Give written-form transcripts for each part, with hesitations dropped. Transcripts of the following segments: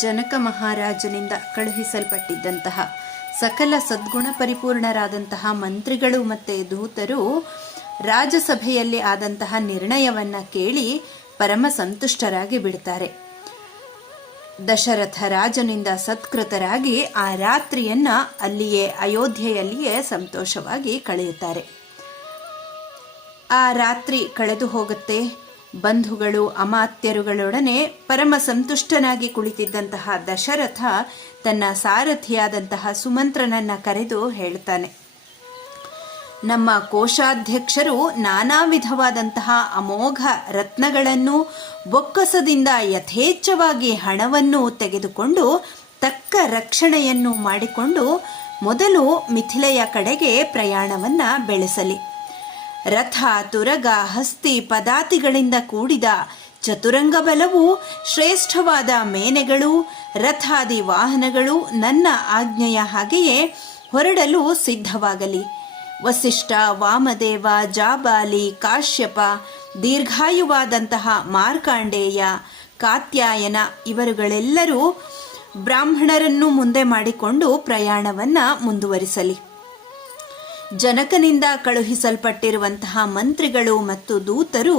ಜನಕ ಮಹಾರಾಜನಿಂದ ಕಳುಹಿಸಲ್ಪಟ್ಟಿದ್ದಂತಹ ಸಕಲ ಸದ್ಗುಣ ಪರಿಪೂರ್ಣರಾದಂತಹ ಮಂತ್ರಿಗಳು ಮತ್ತು ದೂತರು ರಾಜಸಭೆಯಲ್ಲಿ ಆದಂತಹ ನಿರ್ಣಯವನ್ನು ಕೇಳಿ ಪರಮ ಸಂತುಷ್ಟರಾಗಿ ಬಿಡ್ತಾರೆ. ದಶರಥ ರಾಜನಿಂದ ಸತ್ಕೃತರಾಗಿ ಆ ರಾತ್ರಿಯನ್ನ ಅಲ್ಲಿಯೇ ಅಯೋಧ್ಯೆಯಲ್ಲಿಯೇ ಸಂತೋಷವಾಗಿ ಕಳೆಯುತ್ತಾರೆ. ಆ ರಾತ್ರಿ ಕಳೆದು ಹೋಗುತ್ತೆ. ಬಂಧುಗಳು ಅಮಾತ್ಯರುಗಳೊಡನೆ ಪರಮ ಸಂತುಷ್ಟನಾಗಿ ಕುಳಿತಿದ್ದಂತಹ ದಶರಥ ತನ್ನ ಸಾರಥಿಯಾದಂತಹ ಸುಮಂತ್ರನನ್ನ ಕರೆದು ಹೇಳ್ತಾನೆ, ನಮ್ಮ ಕೋಶಾಧ್ಯಕ್ಷರು ನಾನಾ ವಿಧವಾದಂತಹ ಅಮೋಘ ರತ್ನಗಳನ್ನು ಬೊಕ್ಕಸದಿಂದ ಯಥೇಚ್ಛವಾಗಿ ಹಣವನ್ನು ತೆಗೆದುಕೊಂಡು ತಕ್ಕ ರಕ್ಷಣೆಯನ್ನು ಮಾಡಿಕೊಂಡು ಮೊದಲು ಮಿಥಿಲೆಯ ಕಡೆಗೆ ಪ್ರಯಾಣವನ್ನ ಬೆಳೆಸಲಿ. ರಥ, ತುರಗ, ಹಸ್ತಿ, ಪದಾತಿಗಳಿಂದ ಕೂಡಿದ ಚತುರಂಗ ಬಲವು, ಶ್ರೇಷ್ಠವಾದ ಮೇನೆಗಳು, ರಥಾದಿ ವಾಹನಗಳು ನನ್ನ ಆಜ್ಞೆಯ ಹಾಗೆಯೇ ಹೊರಡಲು ಸಿದ್ಧವಾಗಲಿ. ವಸಿಷ್ಠ, ವಾಮದೇವ, ಜಾಬಾಲಿ, ಕಾಶ್ಯಪ, ದೀರ್ಘಾಯುವಾದಂತಹ ಮಾರ್ಕಾಂಡೇಯ, ಕಾತ್ಯಾಯನ ಇವರುಗಳೆಲ್ಲರೂ ಬ್ರಾಹ್ಮಣರನ್ನು ಮುಂದೆ ಮಾಡಿಕೊಂಡು ಪ್ರಯಾಣವನ್ನ ಮುಂದುವರಿಸಲಿ. ಜನಕನಿಂದ ಕಳುಹಿಸಲ್ಪಟ್ಟಿರುವಂತಹ ಮಂತ್ರಿಗಳು ಮತ್ತು ದೂತರು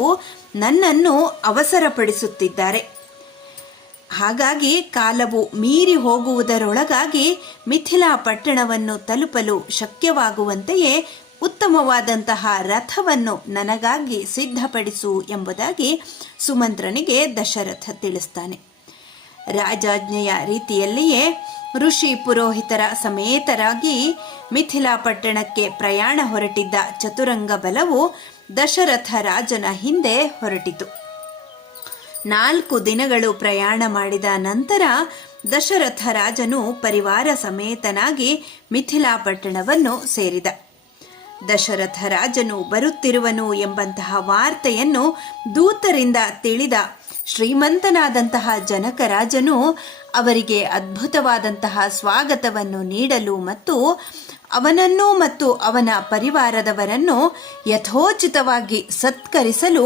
ನನ್ನನ್ನು ಅವಸರಪಡಿಸುತ್ತಿದ್ದಾರೆ. ಹಾಗಾಗಿ ಕಾಲವು ಮೀರಿ ಹೋಗುವುದರೊಳಗಾಗಿ ಮಿಥಿಲಾ ಪಟ್ಟಣವನ್ನು ತಲುಪಲು ಶಕ್ಯವಾಗುವಂತೆಯೇ ಉತ್ತಮವಾದಂತಹ ರಥವನ್ನು ನನಗಾಗಿ ಸಿದ್ಧಪಡಿಸು ಎಂಬುದಾಗಿ ಸುಮಂತ್ರನಿಗೆ ದಶರಥ ತಿಳಿಸ್ತಾನೆ. ರಾಜಾಜ್ಞೆಯ ರೀತಿಯಲ್ಲಿಯೇ ಋಷಿ ಪುರೋಹಿತರ ಸಮೇತರಾಗಿ ಮಿಥಿಲಾ ಪಟ್ಟಣಕ್ಕೆ ಪ್ರಯಾಣ ಹೊರಟಿದ್ದ ಚತುರಂಗ ಬಲವು ದಶರಥ ರಾಜನ ಹಿಂದೆ ಹೊರಟಿತು. 4 ದಿನಗಳು ಪ್ರಯಾಣ ಮಾಡಿದ ನಂತರ ದಶರಥ ರಾಜನು ಪರಿವಾರ ಸಮೇತನಾಗಿ ಮಿಥಿಲಾ ಪಟ್ಟಣವನ್ನು ಸೇರಿದ. ದಶರಥ ರಾಜನು ಬರುತ್ತಿರುವನು ಎಂಬಂತಹ ವಾರ್ತೆಯನ್ನು ದೂತರಿಂದ ತಿಳಿದ ಶ್ರೀಮಂತನಾದಂತಹ ಜನಕರಾಜನು ಅವರಿಗೆ ಅದ್ಭುತವಾದಂತಹ ಸ್ವಾಗತವನ್ನು ನೀಡಲು ಮತ್ತು ಅವನನ್ನು ಮತ್ತು ಅವನ ಪರಿವಾರದವರನ್ನು ಯಥೋಚಿತವಾಗಿ ಸತ್ಕರಿಸಲು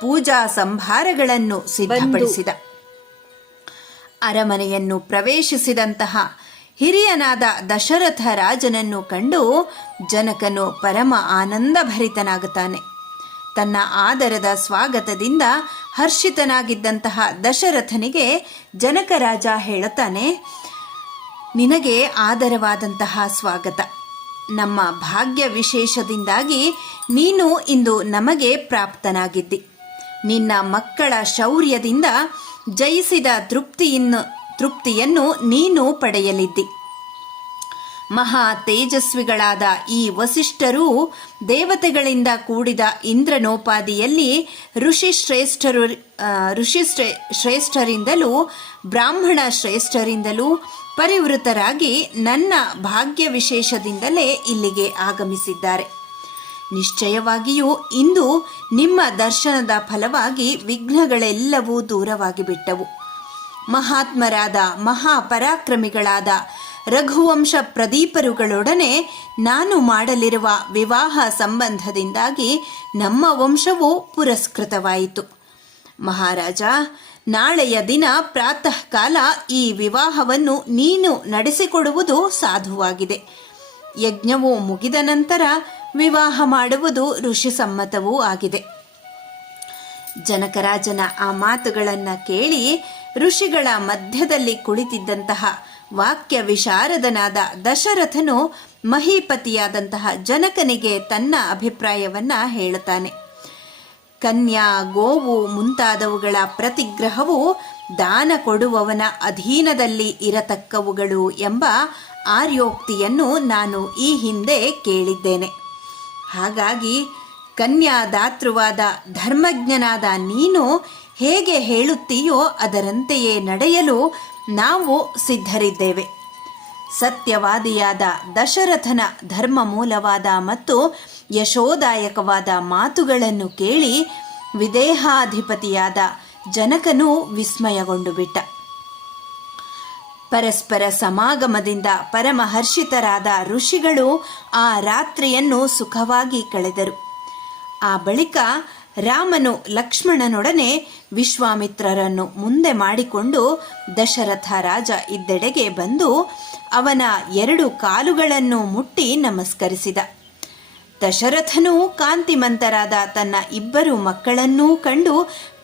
ಪೂಜಾ ಸಂಭಾರಗಳನ್ನು ಸಿದ್ಧಪಡಿಸಿದ. ಅರಮನೆಯನ್ನು ಪ್ರವೇಶಿಸಿದಂತಹ ಹಿರಿಯನಾದ ದಶರಥ ರಾಜನನ್ನು ಕಂಡು ಜನಕನು ಪರಮ ಆನಂದಭರಿತನಾಗುತ್ತಾನೆ. ತನ್ನ ಆದರದ ಸ್ವಾಗತದಿಂದ ಹರ್ಷಿತನಾಗಿದ್ದಂತಹ ದಶರಥನಿಗೆ ಜನಕರಾಜ ಹೇಳುತ್ತಾನೆ, ನಿನಗೆ ಆದರವಾದಂತಹ ಸ್ವಾಗತ. ನಮ್ಮ ಭಾಗ್ಯ ವಿಶೇಷದಿಂದಾಗಿ ನೀನು ಇಂದು ನಮಗೆ ಪ್ರಾಪ್ತನಾಗಿದ್ದಿ. ನಿನ್ನ ಮಕ್ಕಳ ಶೌರ್ಯದಿಂದ ಜಯಿಸಿದ ತೃಪ್ತಿಯನ್ನು ನೀನು ಪಡೆಯಲಿದ್ದಿ. ಮಹಾ ತೇಜಸ್ವಿಗಳಾದ ಈ ವಸಿಷ್ಠರು ದೇವತೆಗಳಿಂದ ಕೂಡಿದ ಇಂದ್ರನೋಪಾದಿಯಲ್ಲಿ ಶ್ರೇಷ್ಠರಿಂದಲೂ ಬ್ರಾಹ್ಮಣ ಶ್ರೇಷ್ಠರಿಂದಲೂ ಪರಿವೃತರಾಗಿ ನನ್ನ ಭಾಗ್ಯ ವಿಶೇಷದಿಂದಲೇ ಇಲ್ಲಿಗೆ ಆಗಮಿಸಿದ್ದಾರೆ. ನಿಶ್ಚಯವಾಗಿಯೂ ಇಂದು ನಿಮ್ಮ ದರ್ಶನದ ಫಲವಾಗಿ ವಿಘ್ನಗಳೆಲ್ಲವೂ ದೂರವಾಗಿ ಬಿಟ್ಟವು. ಮಹಾತ್ಮರಾದ ಮಹಾಪರಾಕ್ರಮಿಗಳಾದ ರಘುವಂಶ ಪ್ರದೀಪರುಗಳೊಡನೆ ನಾನು ಮಾಡಲಿರುವ ವಿವಾಹ ಸಂಬಂಧದಿಂದಾಗಿ ನಮ್ಮ ವಂಶವು ಪುರಸ್ಕೃತವಾಯಿತು. ಮಹಾರಾಜ, ನಾಳೆಯ ದಿನ ಪ್ರಾತಃ ಕಾಲ ಈ ವಿವಾಹವನ್ನು ನೀನು ನಡೆಸಿಕೊಡುವುದು ಸಾಧುವಾಗಿದೆ. ಯಜ್ಞವು ಮುಗಿದ ನಂತರ ವಿವಾಹ ಮಾಡುವುದು ಋಷಿಸಮ್ಮತವೂ ಆಗಿದೆ. ಜನಕರಾಜನ ಆ ಮಾತುಗಳನ್ನು ಕೇಳಿ ಋಷಿಗಳ ಮಧ್ಯದಲ್ಲಿ ಕುಳಿತಿದ್ದಂತಹ ವಾಕ್ಯ ವಿಶಾರದನಾದ ದಶರಥನು ಮಹೀಪತಿಯಾದಂತಹ ಜನಕನಿಗೆ ತನ್ನ ಅಭಿಪ್ರಾಯವನ್ನ ಹೇಳುತ್ತಾನೆ. ಕನ್ಯಾ, ಗೋವು ಮುಂತಾದವುಗಳ ಪ್ರತಿಗ್ರಹವು ದಾನ ಕೊಡುವವನ ಅಧೀನದಲ್ಲಿ ಇರತಕ್ಕವುಗಳು ಎಂಬ ಆರ್ಯೋಕ್ತಿಯನ್ನು ನಾನು ಈ ಹಿಂದೆ ಕೇಳಿದ್ದೇನೆ. ಹಾಗಾಗಿ ಕನ್ಯಾದಾತೃವಾದ ಧರ್ಮಜ್ಞನಾದ ನೀನು ಹೇಗೆ ಹೇಳುತ್ತೀಯೋ ಅದರಂತೆಯೇ ನಡೆಯಲು ನಾವು ಸಿದ್ಧರಿದ್ದೇವೆ. ಸತ್ಯವಾದಿಯಾದ ದಶರಥನ ಧರ್ಮ ಮೂಲವಾದ ಮತ್ತು ಯಶೋದಾಯಕವಾದ ಮಾತುಗಳನ್ನು ಕೇಳಿ ವಿದೇಹಾಧಿಪತಿಯಾದ ಜನಕನು ವಿಸ್ಮಯಗೊಂಡು ಬಿಟ್ಟ. ಪರಸ್ಪರ ಸಮಾಗಮದಿಂದ ಪರಮಹರ್ಷಿತರಾದ ಋಷಿಗಳು ಆ ರಾತ್ರಿಯನ್ನು ಸುಖವಾಗಿ ಕಳೆದರು. ಆ ಬಳಿಕ ರಾಮನು ಲಕ್ಷ್ಮಣನೊಡನೆ ವಿಶ್ವಾಮಿತ್ರರನ್ನು ಮುಂದೆ ಮಾಡಿಕೊಂಡು ದಶರಥ ರಾಜ ಇದ್ದೆಡೆಗೆ ಬಂದು ಅವನ 2 ಕಾಲುಗಳನ್ನು ಮುಟ್ಟಿ ನಮಸ್ಕರಿಸಿದ. ದಶರಥನು ಕಾಂತಿಮಂತರಾದ ತನ್ನ 2 ಮಕ್ಕಳನ್ನೂ ಕಂಡು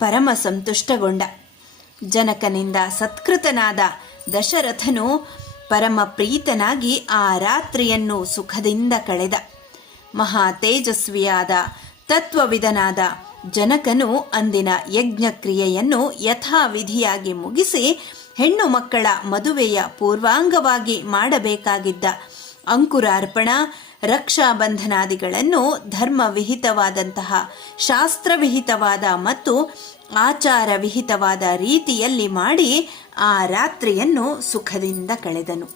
ಪರಮ ಸಂತುಷ್ಟಗೊಂಡ. ಜನಕನಿಂದ ಸತ್ಕೃತನಾದ ದಶರಥನು ಪರಮ ಪ್ರೀತನಾಗಿ ಆ ರಾತ್ರಿಯನ್ನು ಸುಖದಿಂದ ಕಳೆದ. ಮಹಾ ತೇಜಸ್ವಿಯಾದ ತತ್ವವಿದನಾದ ಜನಕನು ಅಂದಿನ ಯಜ್ಞಕ್ರಿಯೆಯನ್ನು ಯಥಾವಿಧಿಯಾಗಿ ಮುಗಿಸಿ ಹೆಣ್ಣು ಮಕ್ಕಳ ಮದುವೆಯ ಪೂರ್ವಾಂಗವಾಗಿ ಮಾಡಬೇಕಾಗಿದ್ದ ಅಂಕುರಾರ್ಪಣ, ರಕ್ಷಾಬಂಧನಾದಿಗಳನ್ನು ಧರ್ಮವಿಹಿತವಾದಂತಹ, ಶಾಸ್ತ್ರವಿಹಿತವಾದ ಮತ್ತು ಆಚಾರವಿಹಿತವಾದ ರೀತಿಯಲ್ಲಿ ಮಾಡಿ ಆ ರಾತ್ರಿಯನ್ನು ಸುಖದಿಂದ ಕಳೆದನು.